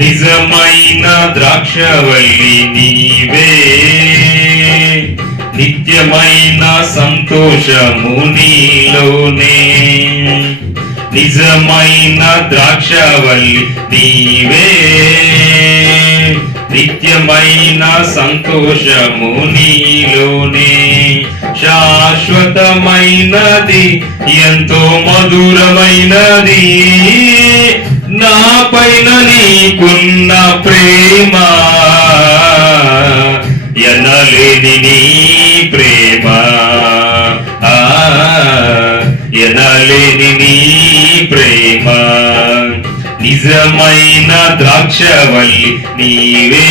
నిజమైన ద్రాక్షవల్లి నీవే, నిత్యమైన సంతోషము నీలోనే. నిజమైన ద్రాక్షవల్లి నీవే, నిత్యమైన సంతోషము నీలోనే. శాశ్వతమైనది ఎంతో మధురమైనది నా పైన నీకున్న ప్రేమ, ఎనలేని నీ ప్రేమ, ఎనలేని నీ ప్రేమ. నిజమైన ద్రాక్షవల్లి నీవే,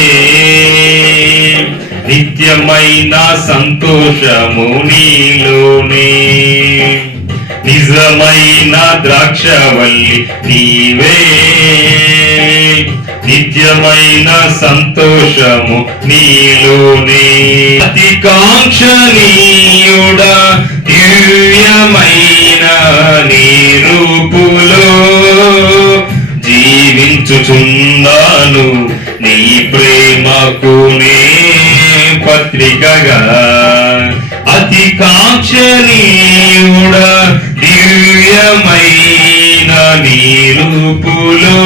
నిత్యమైన సంతోషము నీలోనే. నిజమైన ద్రాక్షవల్లి నీవే, నిత్యమైన సంతోషము నీలోనే. అతి కాంక్షణీయుడా దివ్యమైన నీ రూపులో జీవించుచున్నాను, నీ ప్రేమకు నే పత్రికగా. అతి కాంక్షణీయుడా దివ్యమైన నీ రూపులో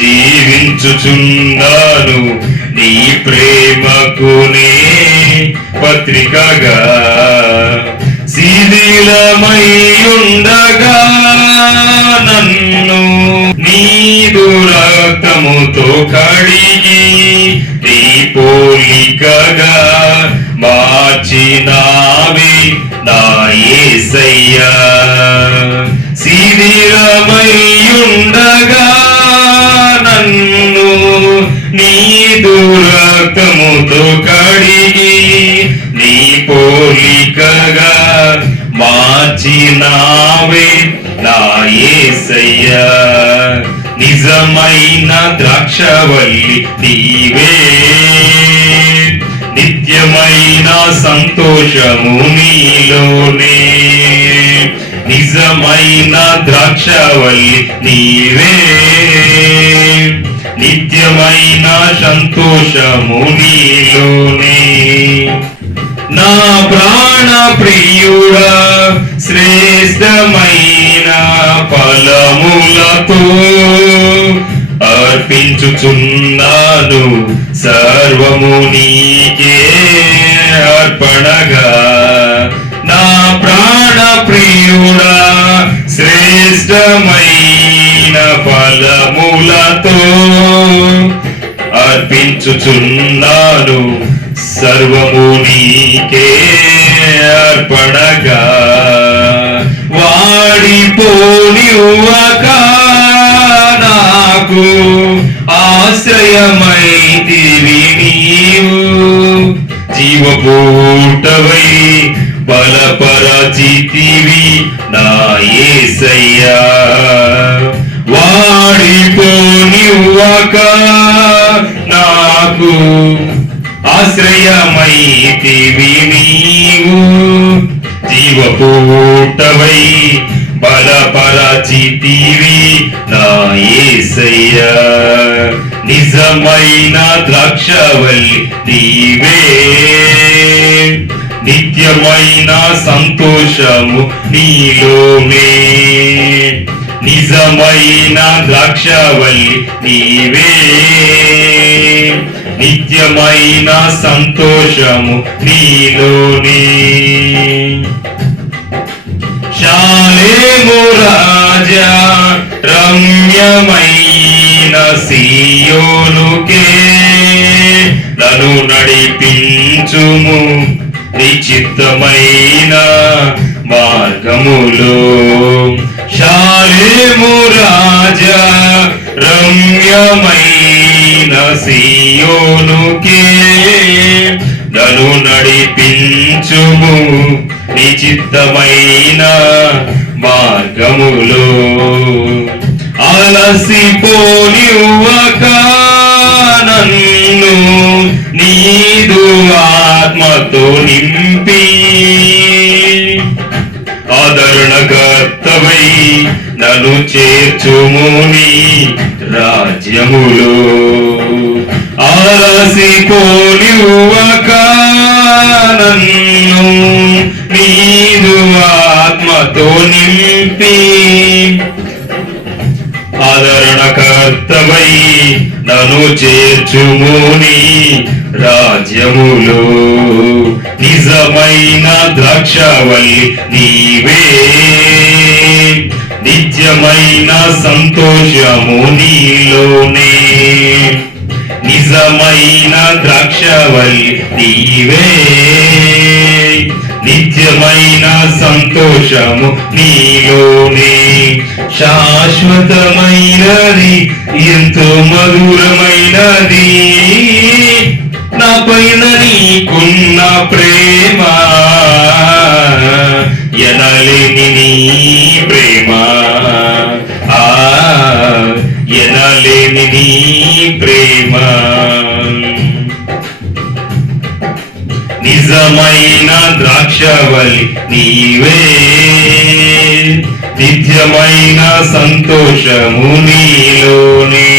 జీవించుచున్నాను, నీ ప్రేమకు నే పత్రికగా. శిథిలమై ఉండగా నన్ను నీదు రక్తముతో కడిగి నీ పోలికగా మార్చినావే నా యేసయ్యా. శిథిలమై ఉండగా నన్ను నీదు రక్తముతో కడిగి నీ పోలికగా మార్చినావే నా యేసయ్యా. నిజమైన ద్రాక్షవల్లి నీవే, నిత్యమైన సంతోషము నీలోనే. నిజమైన ద్రాక్షవల్లి నీవే, నిత్యమైన సంతోషము నీలోనే. నా ప్రాణ ప్రియుడా శ్రేష్టమైన ఫలములతో అర్పించుచున్నాను, సర్వము నీకే అర్పణగా. నా ప్రాణ ప్రియుడా శ్రేష్టమైన ఫలములతో అర్పించుచున్నాను, సర్వము నీకే అర్పణగా. వాడిపోనివ్వక నాకు ఆశ్రయమైతివి నీవు, జీవపూటవై బలపరచితివి నా యేసయ్యా. వాడిపోనివ్వక నాకు ఆశ్రయమైతివి నీవు, జీవపూటవై బలపరచితివి నా యేసయ్యా. నిజమైన ద్రాక్షవల్లి నీవే, నిత్యమైన సంతోషము నీలోనే. నిజమైన ద్రాక్షవల్లి నీవే, నిత్యమైన సంతోషము నీలోనే. శాలేము రాజా రమ్యమైన సీయోనుకే నన్ను నడిపించుము, నిశ్చితమైన మార్గములో. శాలేము రాజా రమ్యమైన సీయోనుకే నన్ను నడిపించుము, నిశ్చితమైన మార్గములో. అలసిపోనివ్వక నన్ను నీదు ఆత్మతో నింపి, ఆదరణకర్తవై నన్ను చేర్చుము నీ రాజ్యములో. ఆలసిపోనివ్వక నన్ను నీదు ఆత్మతో నింపి, ఆదరణకర్తవై నన్ను చేర్చుము నీ రాజ్యములో. నిజమైన ద్రాక్షవల్లి నీవే, నిత్యమైన సంతోషము నీలోనే. నిజమైన ద్రాక్షవల్లి నీవే, నిత్యమైన సంతోషము నీలోనే. శాశ్వతమైనది, ఎంతో మధురమైనది నా పైన నీకున్న ప్రేమ, ఎనలేని నీ ప్రేమ, ఎనలేని నీ ప్రేమ. నిజమైన ద్రాక్షవల్లి నీవే, నిత్యమైన సంతోషము నీలోనే.